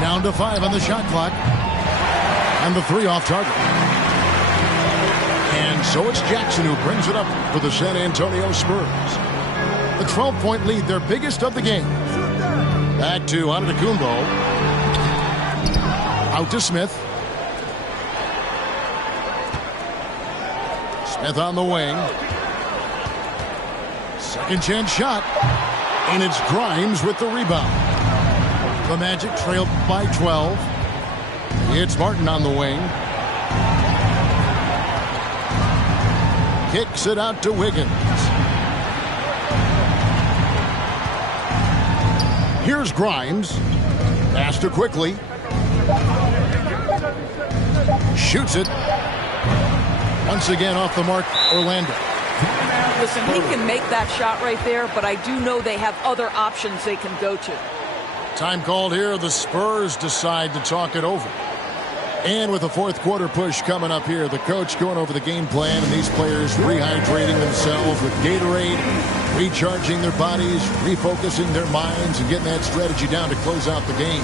Down to 5 on the shot clock. And the 3 off target. And so it's Jackson who brings it up for the San Antonio Spurs. The 12-point lead, their biggest of the game. Back to Antetokounmpo. Out to Smith. Smith on the wing. Second chance shot. And it's Grimes with the rebound. The Magic trailed by 12. It's Martin on the wing. Kicks it out to Wiggins. Here's Grimes. Pass to quickly. Shoots it. Once again off the mark, Orlando. Listen, he can make that shot right there, but I do know they have other options they can go to. Time called here. The Spurs decide to talk it over. And with the fourth quarter push coming up here, the coach going over the game plan and these players rehydrating themselves with Gatorade, recharging their bodies, refocusing their minds, and getting that strategy down to close out the game.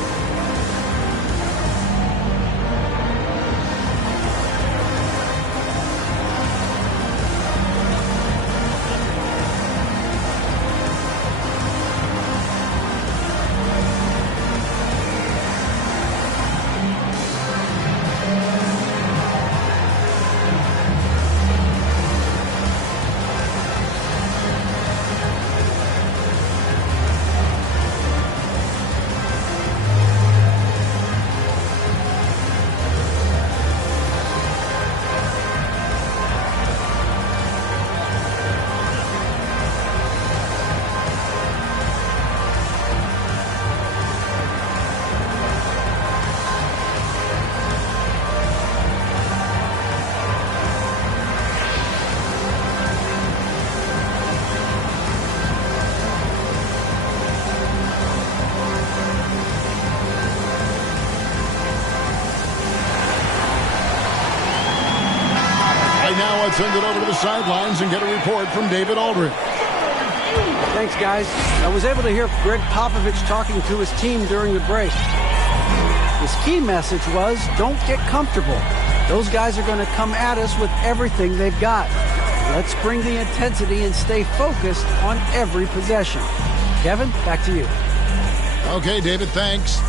Let's send it over to the sidelines and get a report from David Aldridge. Thanks, guys. I was able to hear Greg Popovich talking to his team during the break. His key message was, don't get comfortable. Those guys are going to come at us with everything they've got. Let's bring the intensity and stay focused on every possession. Kevin, back to you. Okay, David, thanks.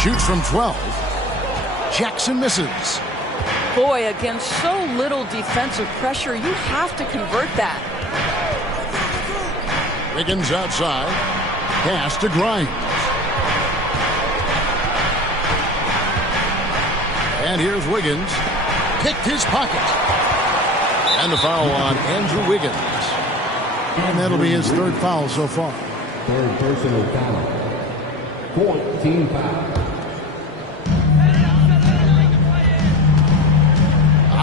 Shoots from 12. Jackson misses. Boy, against so little defensive pressure, you have to convert that. Wiggins outside. Pass to Grimes. And here's Wiggins. Picked his pocket. And the foul on Andrew Wiggins. And that'll be his third foul so far. Third personal foul. 14 foul.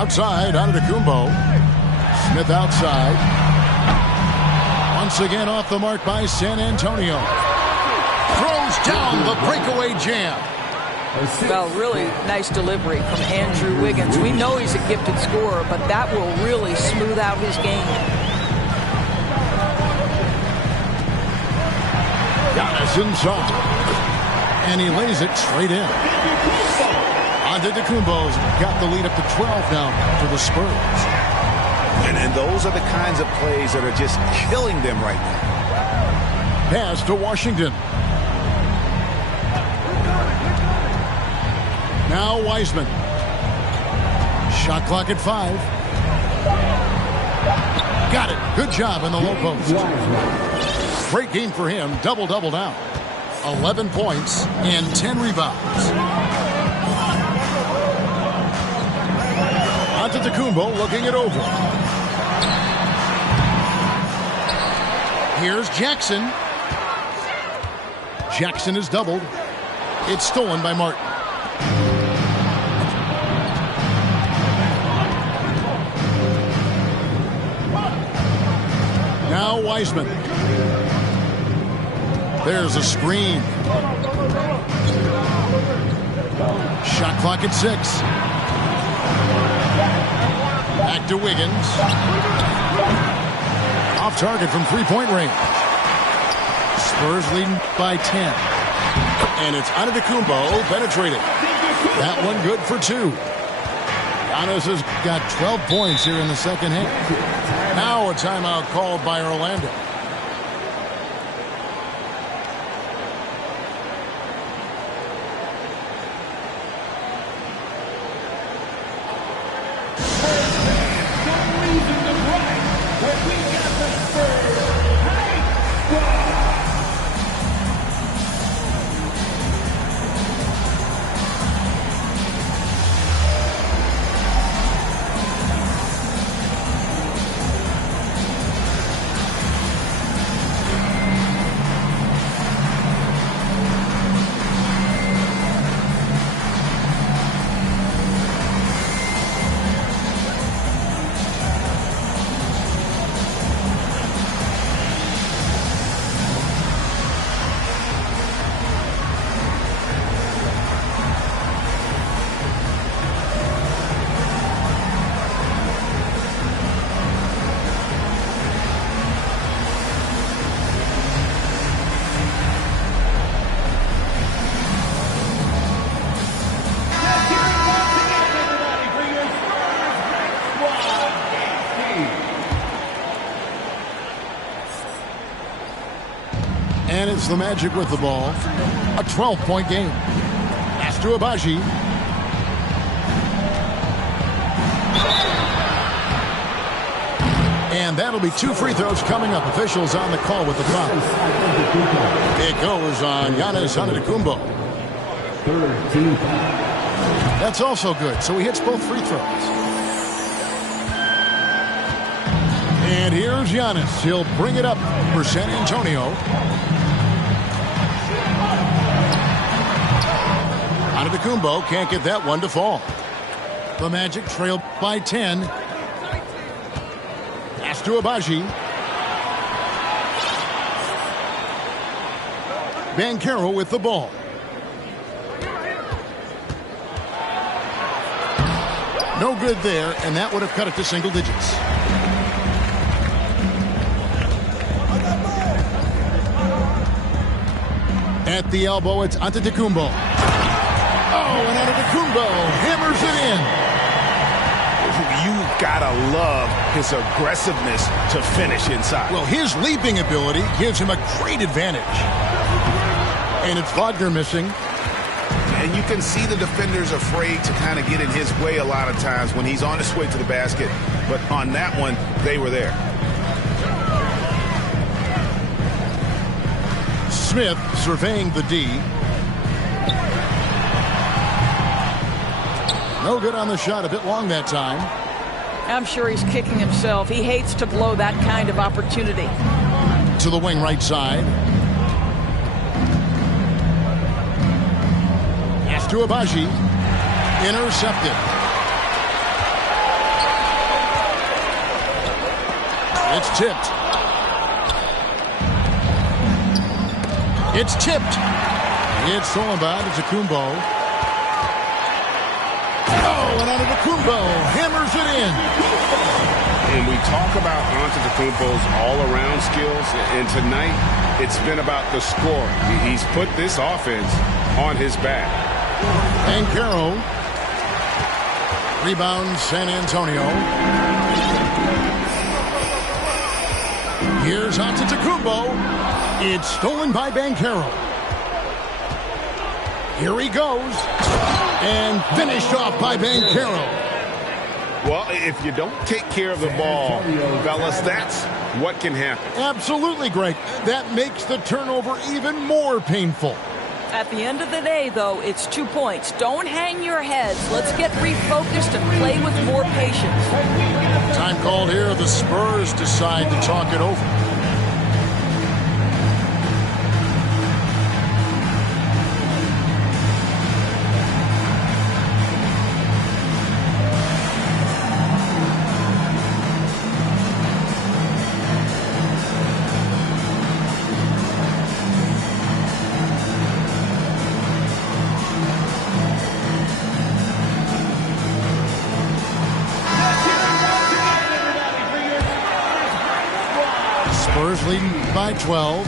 Outside, Antetokounmpo. Smith outside. Once again off the mark by San Antonio. Throws down the breakaway jam. Well, really nice delivery from Andrew Wiggins. We know he's a gifted scorer, but that will really smooth out his game. Giannis inside. And he lays it straight in. Antetokounmpo's got the lead up to 12 now for the Spurs. And those are the kinds of plays that are just killing them right now. Pass to Washington. Now Wiseman. Shot clock at 5. Got it. Good job in the low post. Great game for him. Double-double now. 11 points and 10 rebounds. Antetokounmpo looking it over. Here's Jackson. Jackson is doubled. It's stolen by Martin. Now Wiseman. There's a screen. Shot clock at 6. Back to Wiggins. Off target from three-point range. Spurs leading by 10. And it's Antetokounmpo penetrating. That one good for 2. Giannis has got 12 points here in the second half. Now a timeout called by Orlando. And it's the Magic with the ball. A 12-point game. Pass to Abaji. And that'll be 2 free throws coming up. Officials on the call with the foul. It goes on Giannis Antetokounmpo. That's also good. So he hits both free throws. And here's Giannis. He'll bring it up for San Antonio. Antetokounmpo can't get that one to fall. The Magic trail by 10. Pass to Abaji. Banchero with the ball. No good there, and that would have cut it to single digits. At the elbow, it's Antetokounmpo. Oh, and Antetokounmpo hammers it in. You gotta love his aggressiveness to finish inside. Well, his leaping ability gives him a great advantage. And it's Wagner missing. And you can see the defenders afraid to kind of get in his way a lot of times when he's on his way to the basket. But on that one, they were there. Smith surveying the D. No good on the shot. A bit long that time. I'm sure he's kicking himself. He hates to blow that kind of opportunity. To the wing right side. Pass to Abaji. Intercepted. It's tipped. It's tipped. It's stolen by Antetokounmpo. Oh, and Antetokounmpo hammers it in. And we talk about Antetokounmpo's all-around skills, and tonight it's been about the scoring. He's put this offense on his back. Banchero. Rebound San Antonio. Here's Antetokounmpo. It's stolen by Banchero. Here he goes. And finished off by Banchero. Well, if you don't take care of the ball, fellas, that's what can happen. Absolutely, Greg. That makes the turnover even more painful. At the end of the day, though, it's 2 points. Don't hang your heads. Let's get refocused and play with more patience. Time called here. The Spurs decide to talk it over. Spurs leading by 12.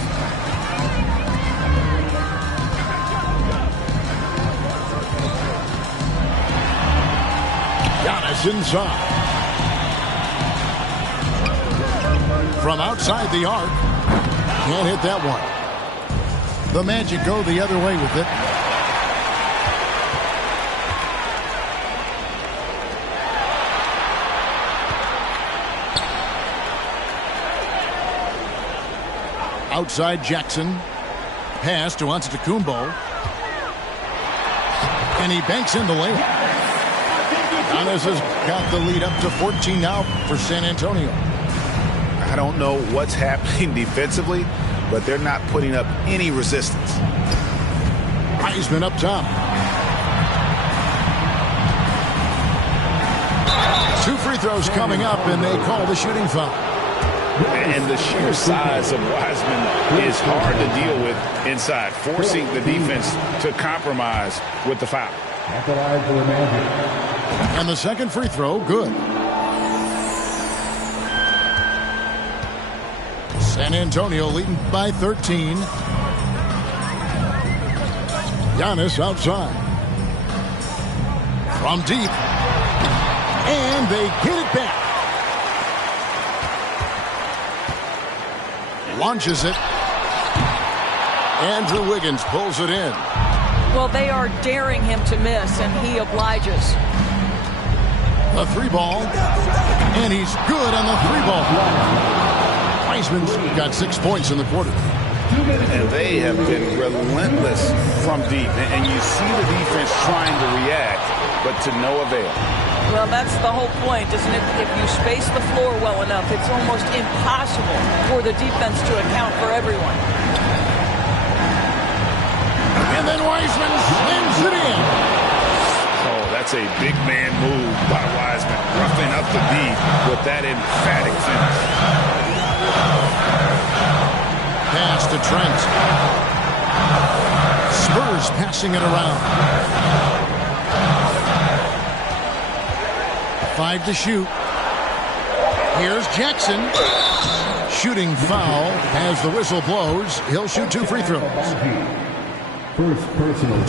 Giannis inside. From outside the arc. Can't hit that one. The Magic go the other way with it. Outside Jackson. Pass to Antetokounmpo. And he banks in the layup. Giannis has got the lead up to 14 now for San Antonio. I don't know what's happening defensively, but they're not putting up any resistance. Wiseman up top. 2 free throws coming up, and they call the shooting foul. And the sheer size of Wiseman is hard to deal with inside, forcing the defense to compromise with the foul. And the second free throw, good. San Antonio leading by 13. Giannis outside. From deep. And they get it back. Launches it. Andrew Wiggins pulls it in. Well, they are daring him to miss, and he obliges. A 3-ball. And he's good on the 3-ball. Wiseman's got 6 points in the quarter. And they have been relentless from deep. And you see the defense trying to react, but to no avail. Well, that's the whole point, isn't it? If you space the floor well enough, it's almost impossible for the defense to account for everyone. And then Wiseman slams it in. Oh, that's a big man move by Wiseman, roughing up the D with that emphatic finish. Pass to Trent. Spurs passing it around. 5 to shoot. Here's Jackson. Shooting foul as the whistle blows. He'll shoot 2 free throws.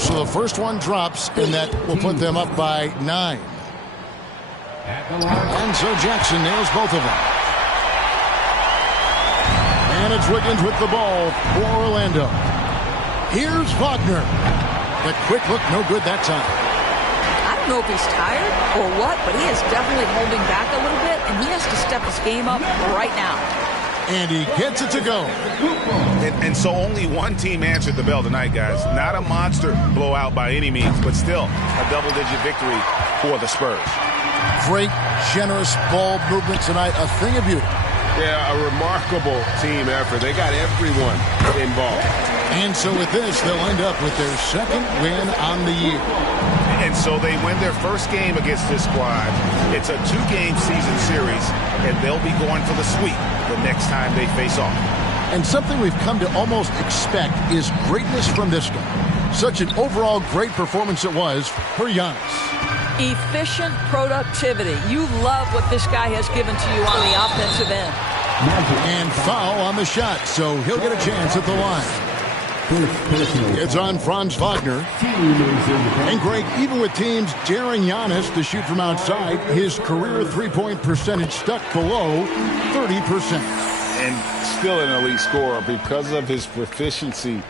So the first one drops, and that will put them up by 9. And so Jackson nails both of them. And it's Wiggins with the ball for Orlando. Here's Wagner. The quick look, no good that time. I don't know if he's tired or what, but he is definitely holding back a little bit, and he has to step his game up right now. And he gets it to go. And so only one team answered the bell tonight, guys. Not a monster blowout by any means, but still a double-digit victory for the Spurs. Great, generous ball movement tonight. A thing of beauty. Yeah, a remarkable team effort. They got everyone involved. And so with this, they'll end up with their second win on the year. And so they win their first game against this squad. It's a 2-game season series, and they'll be going for the sweep the next time they face off. And something we've come to almost expect is greatness from this guy. Such an overall great performance it was for Giannis. Efficient productivity. You love what this guy has given to you on the offensive end. And foul on the shot, so he'll get a chance at the line. It's on Franz Wagner. And Greg, even with teams daring Giannis to shoot from outside, his career three-point percentage stuck below 30%. And still an elite scorer because of his proficiency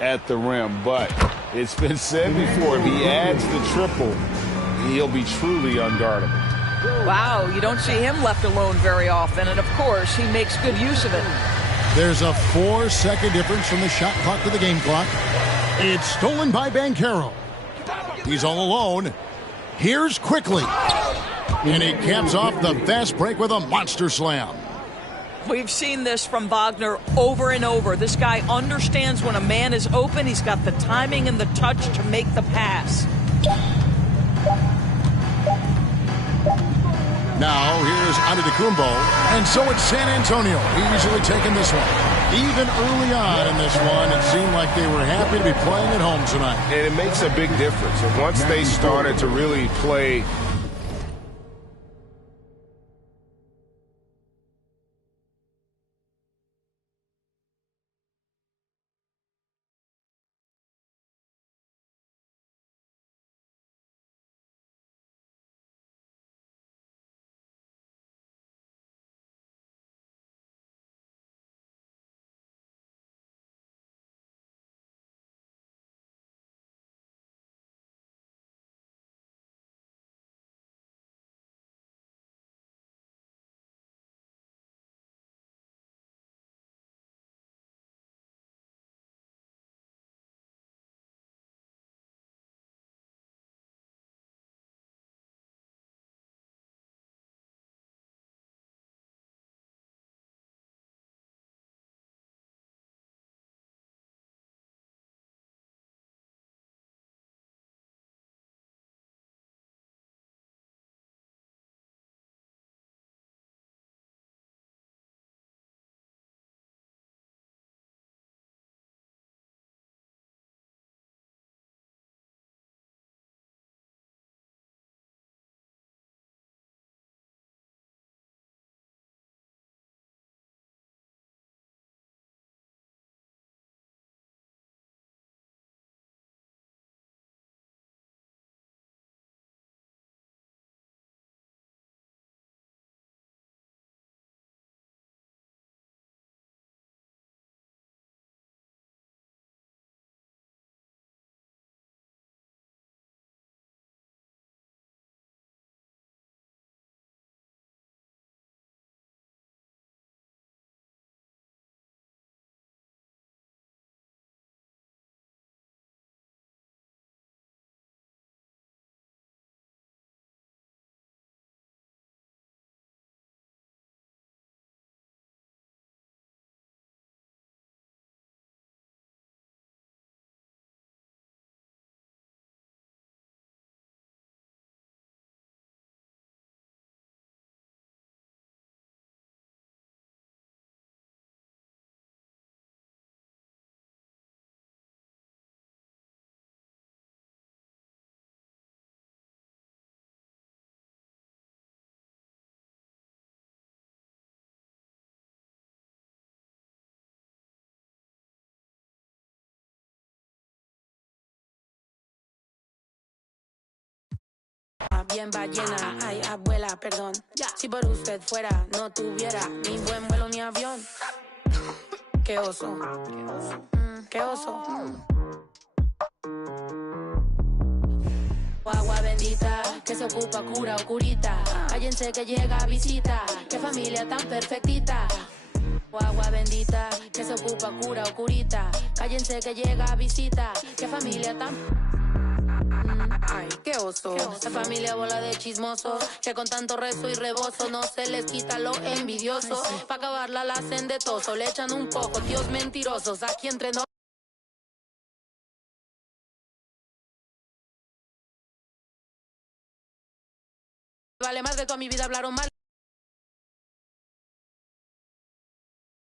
at the rim. But it's been said before, if he adds the triple, he'll be truly unguardable. Wow, you don't see him left alone very often, and of course, he makes good use of it. There's a 4-second difference from the shot clock to the game clock. It's stolen by Banchero. He's all alone. Here's Quickly. And he caps off the fast break with a monster slam. We've seen this from Wagner over and over. This guy understands when a man is open. He's got the timing and the touch to make the pass. Now, here's Antetokounmpo, and so it's San Antonio easily taking this one. Even early on in this one, it seemed like they were happy to be playing at home tonight. And it makes a big difference. And once they started to really play Bien ballena, ay abuela, perdón. Si por usted fuera, no tuviera ni buen vuelo ni avión. Qué oso, qué oso. Agua bendita, que se ocupa cura o curita. Cállense que llega visita, qué familia tan perfectita. Agua bendita, que se ocupa cura o curita. Cállense que llega visita, qué familia tan... Ay, qué oso. Esa familia bola de chismosos que con tanto rezo y rebozo no se les quita lo envidioso. Pa' acabarla la hacen de toso, le echan un poco, tíos mentirosos. Aquí entre nos. Vale más de toda mi vida hablaron mal.